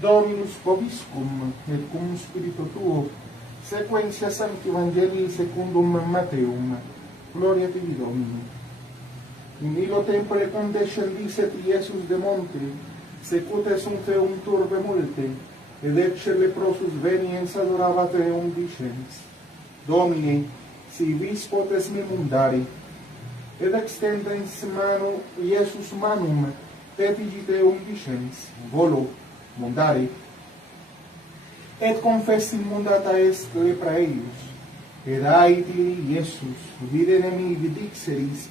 Dominus vobiscum, et cum spiritu tuo, sequentia Sancti Evangelii secundum Mateum. Gloria tibi, Domine. In illo tempore condescendisset Iesus de monte, secute sunt eum turbe multe, ed ecce leprosus veniens adorabat eum dicens: Domine, si vis potes me mundari. Ed extendens manu Iesus manum, petigit eum dicens: Volo, mundari. Et confessi mundata est lepra eius. Ed aiti Iesus, vide nemici dixeris,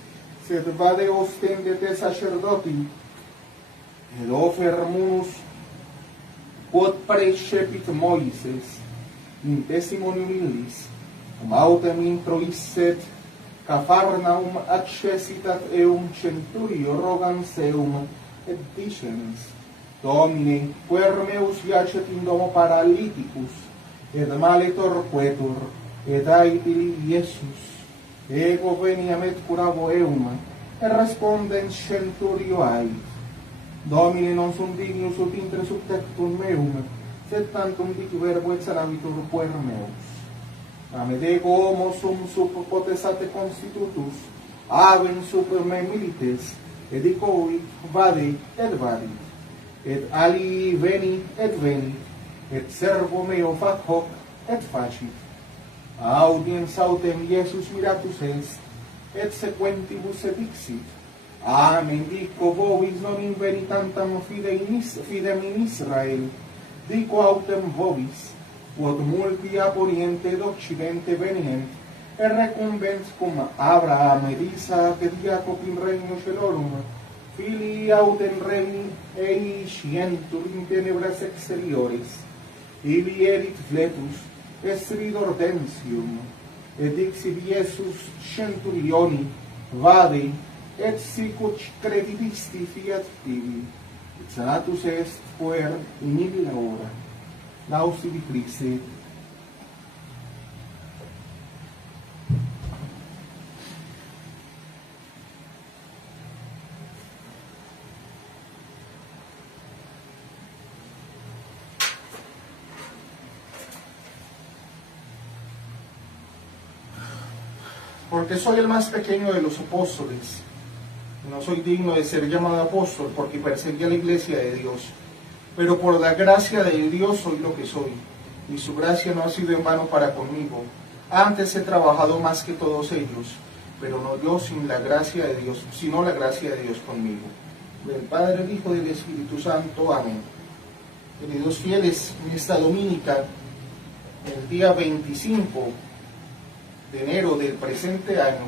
sed vade ostendete sacerdoti, ed ofer munus quod praecepit Moises, in testimonium illis, cum autem introisset, Capharnaum accessitat eum centurio rogans eum, et dicens: Domine, puer meus iacet in domo paralyticus, et male torquetur, et aiti Iesus, ego veniam et curavo eum, et respondens centurio ait: Domine, non sum dignus ut intre sub tectum meum, sed tantum dic verbo et sanabitur puer meus. Amed ego homo sum sub potestate constitutus, avem sub me milites, et dicoit: vade et vadit, et alii venit et venit, et servo meo fac hoc et facit. Audiens autem Iesus miratus est, et sequentibus et dixit: Amen dico vobis non invenitantam fidem in Israel, dico autem vobis, quod multi ab oriente et occidente venient, et recumbens cum Abraham et Isaac et Jacob in regno celorum, filii autem regni ei scientur in tenebras exteriores, ibi erit fletus, estridor densium, et dixit Iesus centurioni: vade, et sicut credidisti fiat tibi, et sanatus est puer in illa hora. Laus tibi Christe. Porque soy el más pequeño de los apóstoles, no soy digno de ser llamado apóstol, porque perseguí a la iglesia de Dios. Pero por la gracia de Dios soy lo que soy, y su gracia no ha sido en vano para conmigo. Antes he trabajado más que todos ellos, pero no yo sin la gracia de Dios, sino la gracia de Dios conmigo. Del Padre, del Hijo y del Espíritu Santo. Amén. Queridos fieles, en esta dominica, el día 25 de enero del presente año,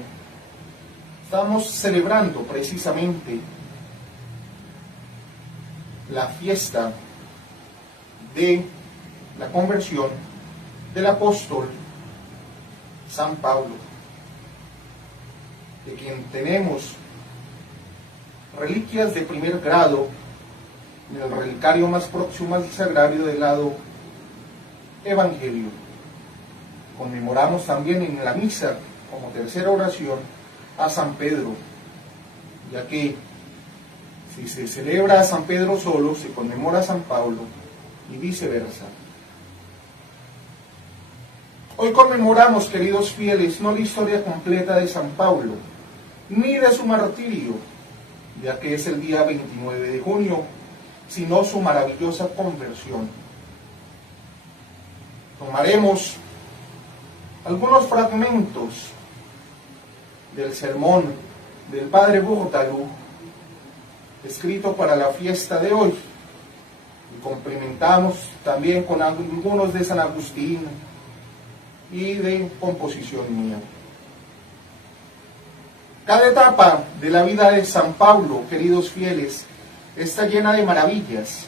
estamos celebrando precisamente la fiesta de la conversión del apóstol San Pablo, de quien tenemos reliquias de primer grado en el relicario más próximo al sagrario del lado Evangelio. Conmemoramos también en la misa, como tercera oración, a San Pedro, ya que si se celebra a San Pedro solo, se conmemora a San Pablo y viceversa. Hoy conmemoramos, queridos fieles, no la historia completa de San Pablo, ni de su martirio, ya que es el día 29 de junio, sino su maravillosa conversión. Tomaremos algunos fragmentos del sermón del Padre Bórtalo, escrito para la fiesta de hoy, y complementamos también con algunos de San Agustín y de composición mía. Cada etapa de la vida de San Pablo, queridos fieles, está llena de maravillas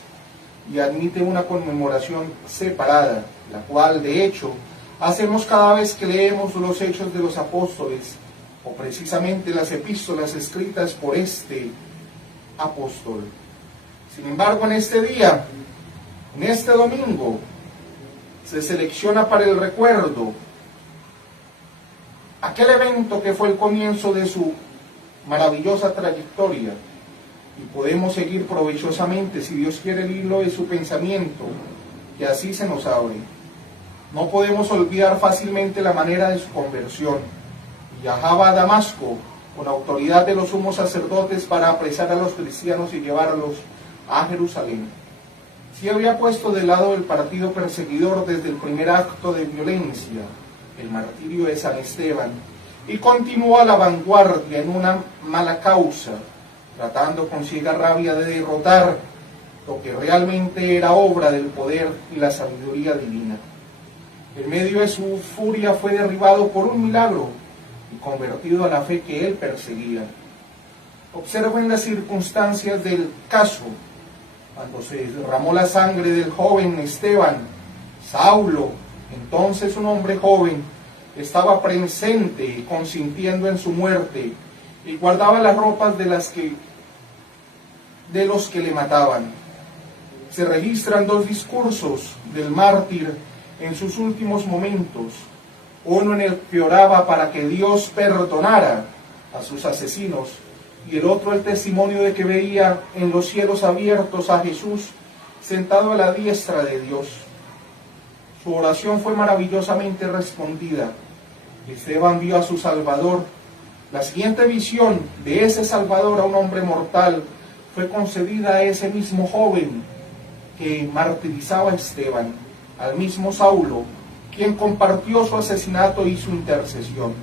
y admite una conmemoración separada, la cual de hecho hacemos cada vez que leemos los Hechos de los Apóstoles, o precisamente las epístolas escritas por este apóstol. Sin embargo, en este día, en este domingo, se selecciona para el recuerdo aquel evento que fue el comienzo de su maravillosa trayectoria, y podemos seguir provechosamente, si Dios quiere, el hilo de su pensamiento, que así se nos abre. No podemos olvidar fácilmente la manera de su conversión. Viajaba a Damasco con autoridad de los sumos sacerdotes para apresar a los cristianos y llevarlos a Jerusalén. Se había puesto del lado del partido perseguidor desde el primer acto de violencia, el martirio de San Esteban, y continuó a la vanguardia en una mala causa, tratando con ciega rabia de derrotar lo que realmente era obra del poder y la sabiduría divina. En medio de su furia fue derribado por un milagro y convertido a la fe que él perseguía. Observen las circunstancias del caso. Cuando se derramó la sangre del joven Esteban, Saulo, entonces un hombre joven, estaba presente y consintiendo en su muerte, y guardaba las ropas de los que le mataban. Se registran dos discursos del mártir en sus últimos momentos, uno en el que oraba para que Dios perdonara a sus asesinos, y el otro el testimonio de que veía en los cielos abiertos a Jesús sentado a la diestra de Dios. Su oración fue maravillosamente respondida. Esteban vio a su Salvador. La siguiente visión de ese Salvador a un hombre mortal fue concedida a ese mismo joven que martirizaba a Esteban, al mismo Saulo, quien compartió su asesinato y su intercesión.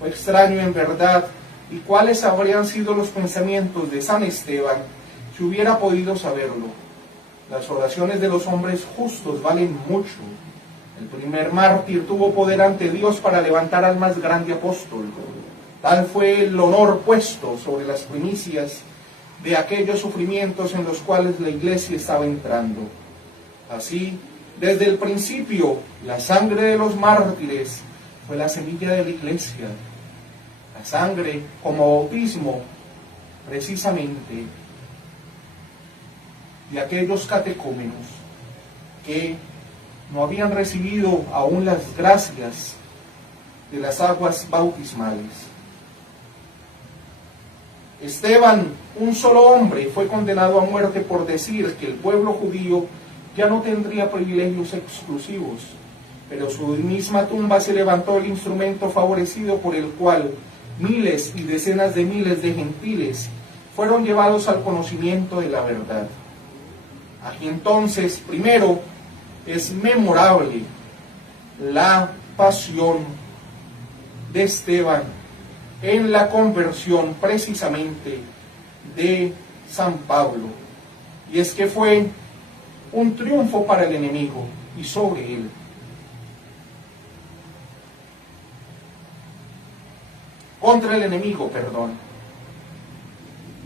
Fue extraño en verdad, y cuáles habrían sido los pensamientos de San Esteban si hubiera podido saberlo. Las oraciones de los hombres justos valen mucho. El primer mártir tuvo poder ante Dios para levantar al más grande apóstol. Tal fue el honor puesto sobre las primicias de aquellos sufrimientos en los cuales la Iglesia estaba entrando. Así, desde el principio, la sangre de los mártires fue la semilla de la Iglesia. La sangre como bautismo, precisamente, de aquellos catecúmenos que no habían recibido aún las gracias de las aguas bautismales. Esteban, un solo hombre, fue condenado a muerte por decir que el pueblo judío ya no tendría privilegios exclusivos, pero su misma tumba se levantó el instrumento favorecido por el cual miles y decenas de miles de gentiles fueron llevados al conocimiento de la verdad. Aquí entonces, primero, es memorable la pasión de Esteban en la conversión precisamente de San Pablo, y es que fue un triunfo para el enemigo y sobre él. Contra el enemigo, perdón.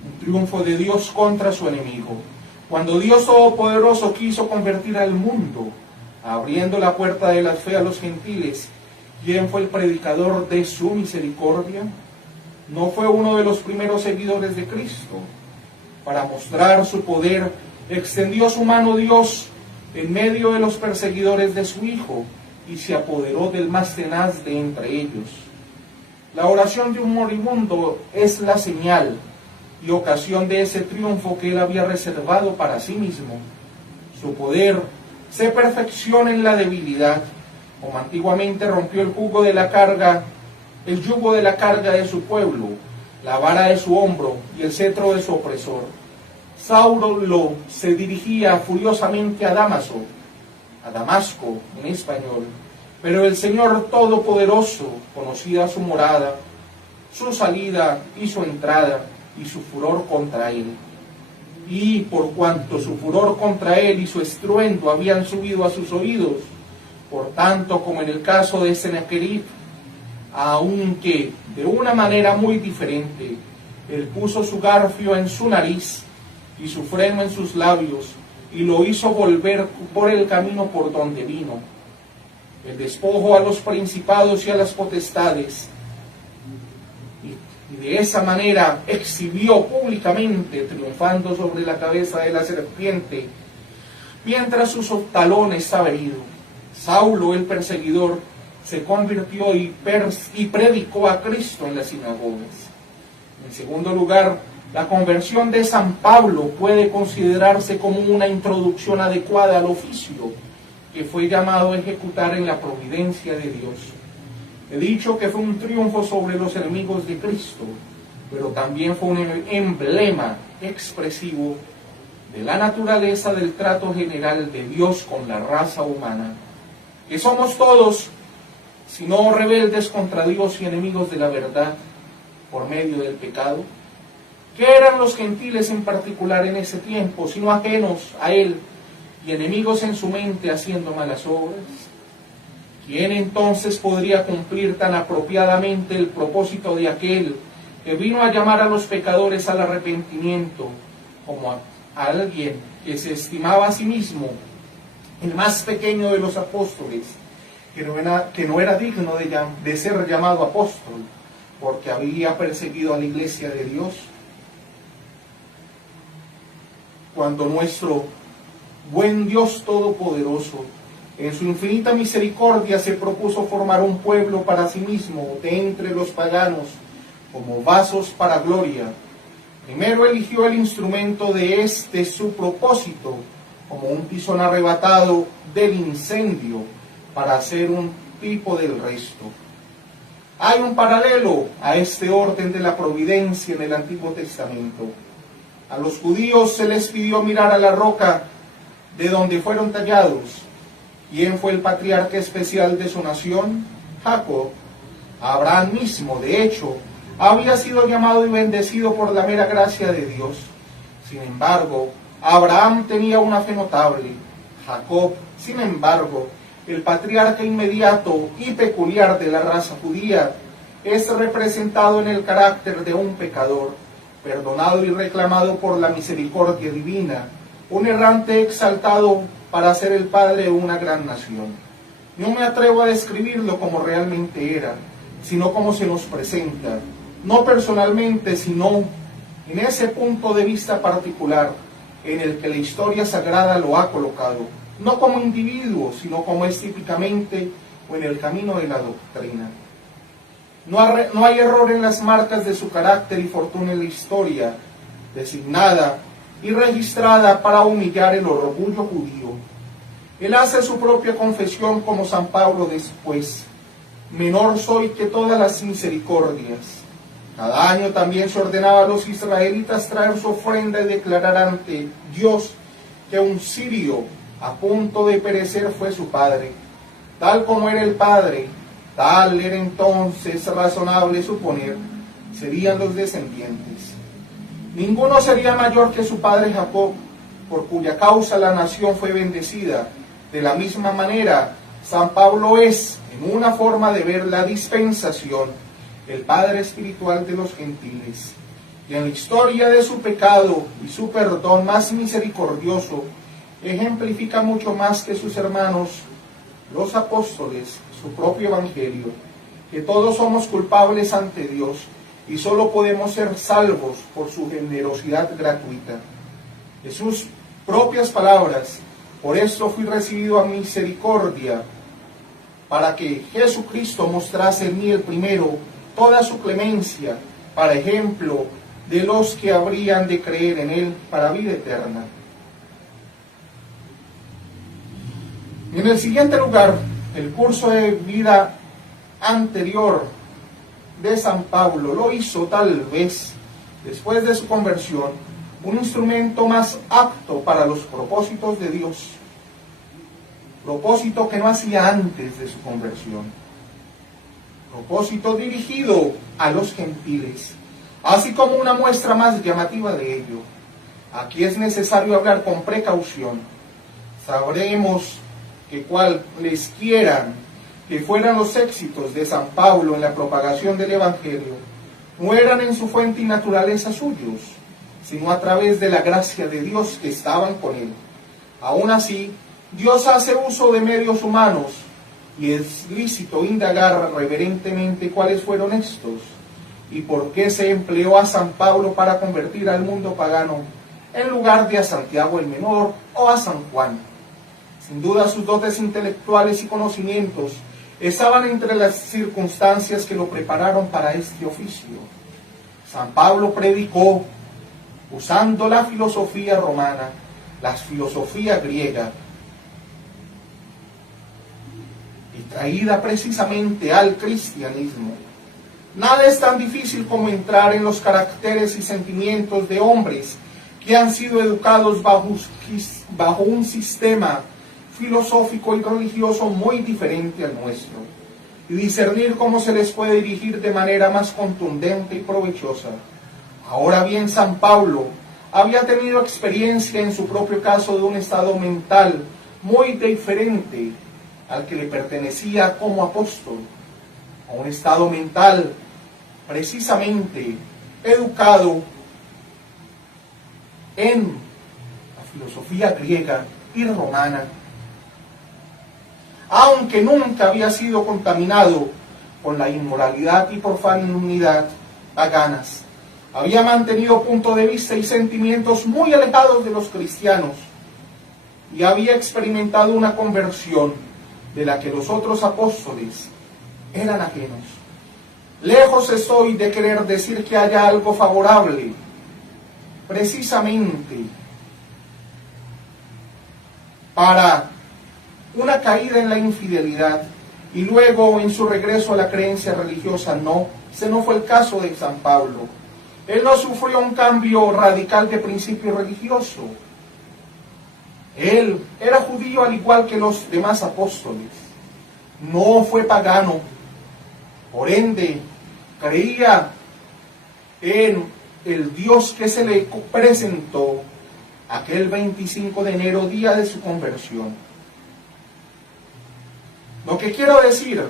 Un triunfo de Dios contra su enemigo. Cuando Dios Todopoderoso quiso convertir al mundo, abriendo la puerta de la fe a los gentiles, ¿quién fue el predicador de su misericordia? ¿No fue uno de los primeros seguidores de Cristo? Para mostrar su poder, extendió su mano Dios en medio de los perseguidores de su Hijo y se apoderó del más tenaz de entre ellos. La oración de un moribundo es la señal y ocasión de ese triunfo que él había reservado para sí mismo. Su poder se perfecciona en la debilidad, como antiguamente rompió el yugo de la carga de su pueblo, la vara de su hombro y el cetro de su opresor. Saulo se dirigía furiosamente a Damasco en español, pero el Señor Todopoderoso conocía su morada, su salida y su entrada, y su furor contra él. Y por cuanto su furor contra él y su estruendo habían subido a sus oídos, por tanto, como en el caso de Sennacherib, aunque de una manera muy diferente, él puso su garfio en su nariz y su freno en sus labios, y lo hizo volver por el camino por donde vino. El despojo a los principados y a las potestades, y de esa manera exhibió públicamente, triunfando sobre la cabeza de la serpiente, mientras su talón estaba herido. Saulo, el perseguidor, se convirtió y predicó a Cristo en las sinagogas. En segundo lugar, La conversión de San Pablo puede considerarse como una introducción adecuada al oficio que fue llamado a ejecutar en la providencia de Dios. He dicho que fue un triunfo sobre los enemigos de Cristo, pero también fue un emblema expresivo de la naturaleza del trato general de Dios con la raza humana, que somos todos, si no rebeldes contra Dios y enemigos de la verdad por medio del pecado. ¿Qué eran los gentiles en particular en ese tiempo, sino ajenos a Él y enemigos en su mente haciendo malas obras? ¿Quién entonces podría cumplir tan apropiadamente el propósito de aquel que vino a llamar a los pecadores al arrepentimiento, como a alguien que se estimaba a sí mismo el más pequeño de los apóstoles, que no era digno de ser llamado apóstol, porque había perseguido a la iglesia de Dios? Cuando nuestro buen Dios Todopoderoso, en su infinita misericordia, se propuso formar un pueblo para sí mismo de entre los paganos, como vasos para gloria, primero eligió el instrumento de su propósito, como un tizón arrebatado del incendio, para hacer un tipo del resto. Hay un paralelo a este orden de la providencia en el Antiguo Testamento. A los judíos se les pidió mirar a la roca de donde fueron tallados. ¿Quién fue el patriarca especial de su nación? Jacob. Abraham mismo, de hecho, había sido llamado y bendecido por la mera gracia de Dios. Sin embargo, Abraham tenía una fe notable. Jacob, sin embargo, el patriarca inmediato y peculiar de la raza judía, es representado en el carácter de un pecador, perdonado y reclamado por la misericordia divina, un errante exaltado para ser el padre de una gran nación. No me atrevo a describirlo como realmente era, sino como se nos presenta, no personalmente, sino en ese punto de vista particular en el que la historia sagrada lo ha colocado, no como individuo, sino como es típicamente o en el camino de la doctrina. No hay error en las marcas de su carácter y fortuna en la historia, designada y registrada para humillar el orgullo judío. Él hace su propia confesión como San Pablo después: menor soy que todas las misericordias. Cada año también se ordenaba a los israelitas traer su ofrenda y declarar ante Dios que un sirio a punto de perecer fue su padre. Tal como era el padre, tal era entonces razonable suponer serían los descendientes. Ninguno sería mayor que su padre Jacob, por cuya causa la nación fue bendecida. De la misma manera, San Pablo es, en una forma de ver la dispensación, el Padre espiritual de los gentiles, y en la historia de su pecado y su perdón más misericordioso, ejemplifica mucho más que sus hermanos, los apóstoles, su propio evangelio, que todos somos culpables ante Dios y solo podemos ser salvos por su generosidad gratuita. De sus propias palabras: por esto fui recibido a misericordia, para que Jesucristo mostrase en mí el primero toda su clemencia, para ejemplo de los que habrían de creer en Él para vida eterna. Y en el siguiente lugar, el curso de vida anterior de San Pablo lo hizo, tal vez, después de su conversión, un instrumento más apto para los propósitos de Dios, propósito que no hacía antes de su conversión. Propósito dirigido a los gentiles, así como una muestra más llamativa de ello. Aquí es necesario hablar con precaución. Sabremos que cuales quieran que fueran los éxitos de San Pablo en la propagación del Evangelio, no eran en su fuente y naturaleza suyos, sino a través de la gracia de Dios que estaban con él. Aún así, Dios hace uso de medios humanos, y es lícito indagar reverentemente cuáles fueron estos, y por qué se empleó a San Pablo para convertir al mundo pagano, en lugar de a Santiago el Menor o a San Juan. Sin duda sus dotes intelectuales y conocimientos estaban entre las circunstancias que lo prepararon para este oficio. San Pablo predicó, usando la filosofía romana, la filosofía griega, y traída precisamente al cristianismo. Nada es tan difícil como entrar en los caracteres y sentimientos de hombres que han sido educados bajo un sistema filosófico y religioso muy diferente al nuestro, y discernir cómo se les puede dirigir de manera más contundente y provechosa. Ahora bien, San Pablo había tenido experiencia en su propio caso de un estado mental muy diferente al que le pertenecía como apóstol, a un estado mental precisamente educado en la filosofía griega y romana, aunque nunca había sido contaminado con la inmoralidad y profanidad paganas. Había mantenido punto de vista y sentimientos muy alejados de los cristianos, y había experimentado una conversión de la que los otros apóstoles eran ajenos. Lejos estoy de querer decir que haya algo favorable, precisamente para una caída en la infidelidad y luego en su regreso a la creencia religiosa. No, ese no fue el caso de San Pablo. Él no sufrió un cambio radical de principio religioso. Él era judío al igual que los demás apóstoles. No fue pagano. Por ende, creía en el Dios que se le presentó aquel 25 de enero, día de su conversión. Lo que quiero decir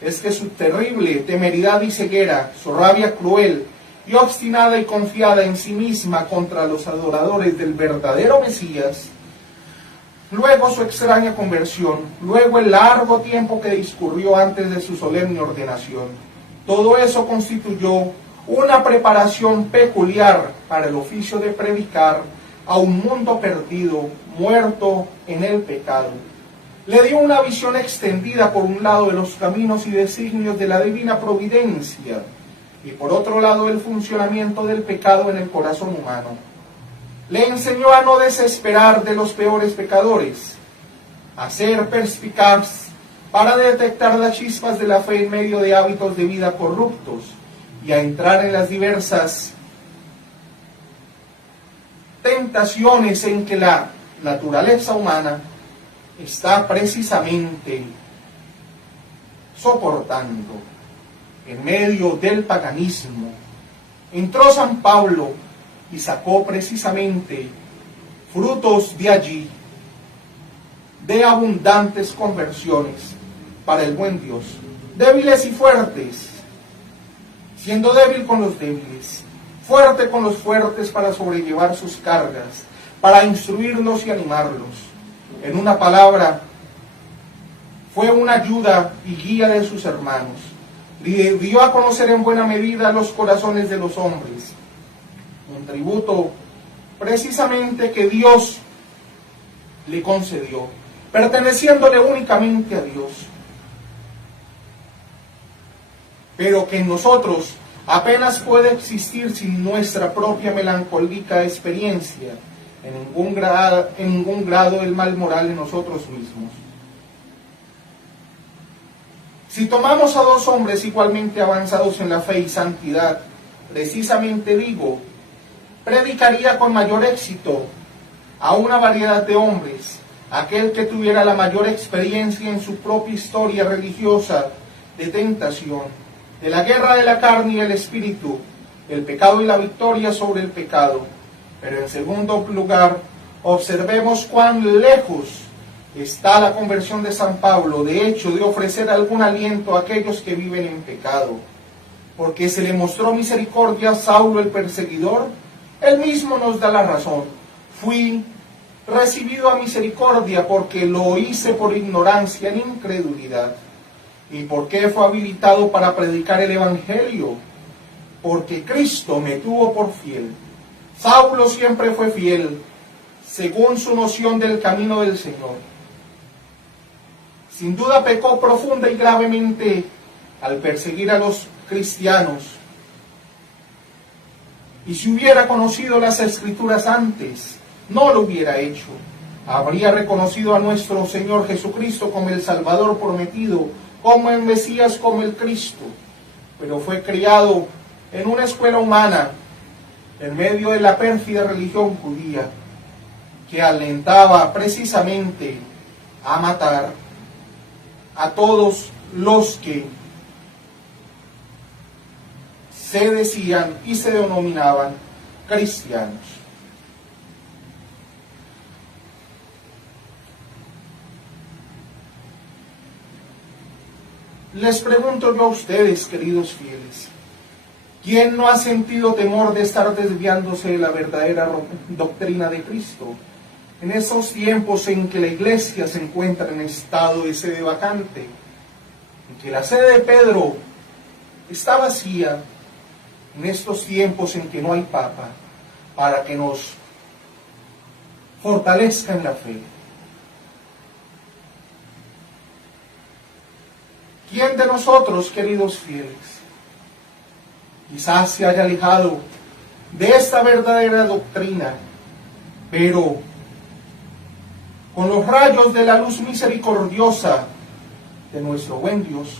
es que su terrible temeridad y ceguera, su rabia cruel y obstinada y confiada en sí misma contra los adoradores del verdadero Mesías, luego su extraña conversión, luego el largo tiempo que discurrió antes de su solemne ordenación, todo eso constituyó una preparación peculiar para el oficio de predicar a un mundo perdido, muerto en el pecado. Le dio una visión extendida por un lado de los caminos y designios de la divina providencia y por otro lado el funcionamiento del pecado en el corazón humano. Le enseñó a no desesperar de los peores pecadores, a ser perspicaz para detectar las chispas de la fe en medio de hábitos de vida corruptos y a entrar en las diversas tentaciones en que la naturaleza humana está precisamente soportando. En medio del paganismo entró San Pablo y sacó precisamente frutos de allí, de abundantes conversiones para el buen Dios, débiles y fuertes, siendo débil con los débiles, fuerte con los fuertes para sobrellevar sus cargas, para instruirlos y animarlos. En una palabra, fue una ayuda y guía de sus hermanos. Le dio a conocer en buena medida los corazones de los hombres, un tributo precisamente que Dios le concedió, perteneciéndole únicamente a Dios, pero que en nosotros apenas puede existir sin nuestra propia melancólica experiencia, en ningún grado el mal moral en nosotros mismos. Si tomamos a dos hombres igualmente avanzados en la fe y santidad, precisamente digo, predicaría con mayor éxito a una variedad de hombres, aquel que tuviera la mayor experiencia en su propia historia religiosa de tentación, de la guerra de la carne y el espíritu, el pecado y la victoria sobre el pecado. Pero en segundo lugar, observemos cuán lejos está la conversión de San Pablo, de hecho, de ofrecer algún aliento a aquellos que viven en pecado. Porque se le mostró misericordia a Saulo el perseguidor, él mismo nos da la razón. Fui recibido a misericordia porque lo hice por ignorancia en incredulidad. ¿Y por qué fue habilitado para predicar el Evangelio? Porque Cristo me tuvo por fiel. Saulo siempre fue fiel, según su noción del camino del Señor. Sin duda pecó profunda y gravemente al perseguir a los cristianos, y si hubiera conocido las Escrituras antes, no lo hubiera hecho. Habría reconocido a nuestro Señor Jesucristo como el Salvador prometido, como el Mesías, como el Cristo. Pero fue criado en una escuela humana, en medio de la pérfida religión judía, que alentaba precisamente a matar a todos los que se decían y se denominaban cristianos. Les pregunto yo a ustedes, queridos fieles, ¿quién no ha sentido temor de estar desviándose de la verdadera doctrina de Cristo? En esos tiempos en que la iglesia se encuentra en estado de sede vacante, en que la sede de Pedro está vacía, en estos tiempos en que no hay papa, para que nos fortalezca en la fe. ¿Quién de nosotros, queridos fieles, quizás se haya alejado de esta verdadera doctrina, pero con los rayos de la luz misericordiosa de nuestro buen Dios,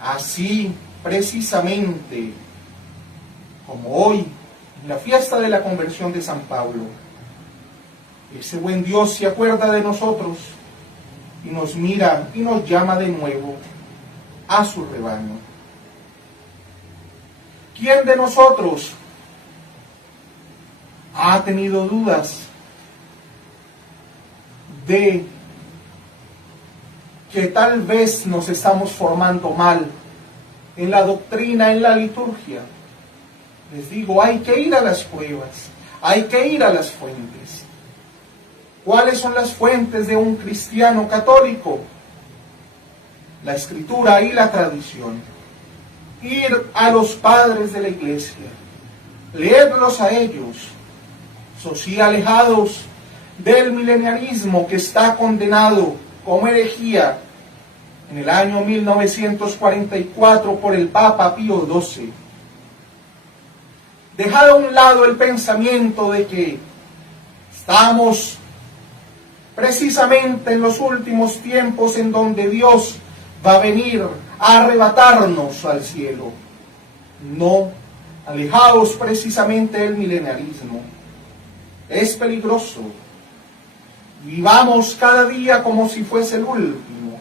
así precisamente como hoy, en la fiesta de la conversión de San Pablo, ese buen Dios se acuerda de nosotros y nos mira y nos llama de nuevo a su rebaño? ¿Quién de nosotros ha tenido dudas de que tal vez nos estamos formando mal en la doctrina, en la liturgia? Les digo, hay que ir a las pruebas, hay que ir a las fuentes. ¿Cuáles son las fuentes de un cristiano católico? La Escritura y la tradición. Ir a los padres de la iglesia, leerlos a ellos, eso sí, alejados del milenialismo que está condenado como herejía en el año 1944 por el Papa Pío XII. Dejar a un lado el pensamiento de que estamos precisamente en los últimos tiempos en donde Dios va a venir a arrebatarnos al cielo. No, alejados precisamente del milenarismo. Es peligroso. Vivamos cada día como si fuese el último.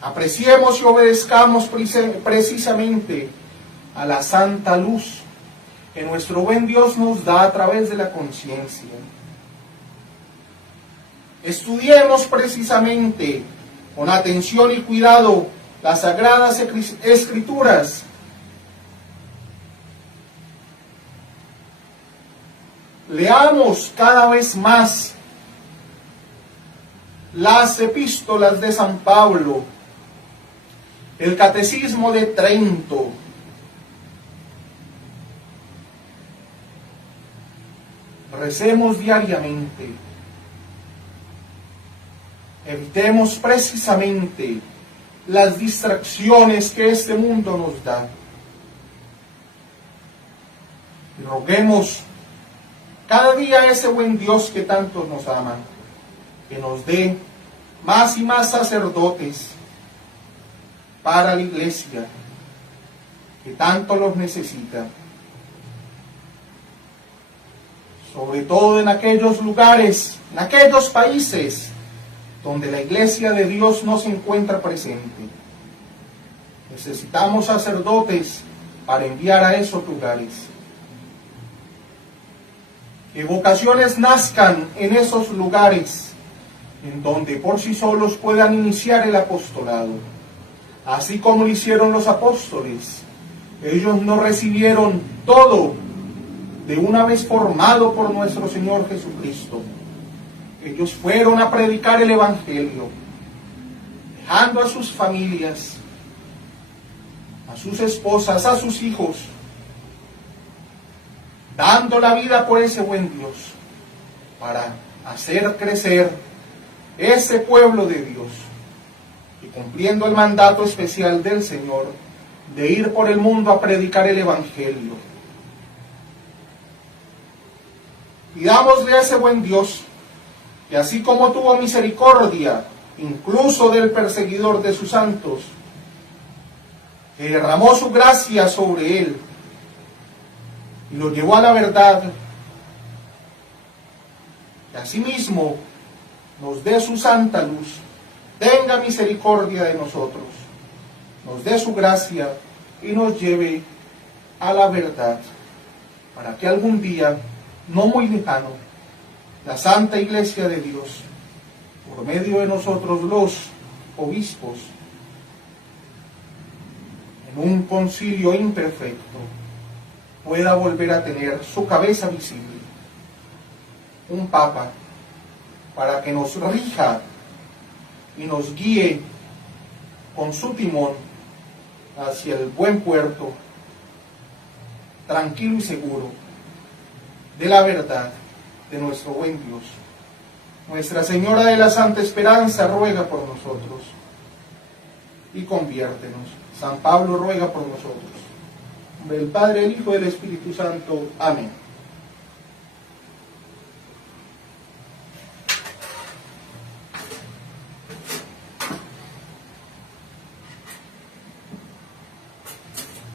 Apreciemos y obedezcamos precisamente a la santa luz que nuestro buen Dios nos da a través de la conciencia. Estudiemos precisamente con atención y cuidado las Sagradas Escrituras. Leamos cada vez más las epístolas de San Pablo, el Catecismo de Trento, recemos diariamente. Evitemos precisamente las distracciones que este mundo nos da. Y roguemos cada día a ese buen Dios que tanto nos ama, que nos dé más y más sacerdotes para la iglesia, que tanto los necesita. Sobre todo en aquellos lugares, en aquellos países donde la iglesia de Dios no se encuentra presente. Necesitamos sacerdotes para enviar a esos lugares. Que vocaciones nazcan en esos lugares, en donde por sí solos puedan iniciar el apostolado, así como lo hicieron los apóstoles. Ellos no recibieron todo de una vez formado por nuestro Señor Jesucristo. Ellos fueron a predicar el Evangelio, dejando a sus familias, a sus esposas, a sus hijos, dando la vida por ese buen Dios, para hacer crecer ese pueblo de Dios, y cumpliendo el mandato especial del Señor, de ir por el mundo a predicar el Evangelio. Pidámosle a ese buen Dios que así como tuvo misericordia incluso del perseguidor de sus santos, que derramó su gracia sobre él y lo llevó a la verdad, que asimismo nos dé su santa luz, tenga misericordia de nosotros, nos dé su gracia y nos lleve a la verdad, para que algún día, no muy lejano, la Santa Iglesia de Dios, por medio de nosotros los obispos, en un concilio imperfecto, pueda volver a tener su cabeza visible, un Papa, para que nos rija y nos guíe con su timón hacia el buen puerto, tranquilo y seguro, de la verdad de nuestro buen Dios. Nuestra Señora de la Santa Esperanza ruega por nosotros y conviértenos. San Pablo ruega por nosotros. En nombre del Padre, del Hijo y del Espíritu Santo. Amén.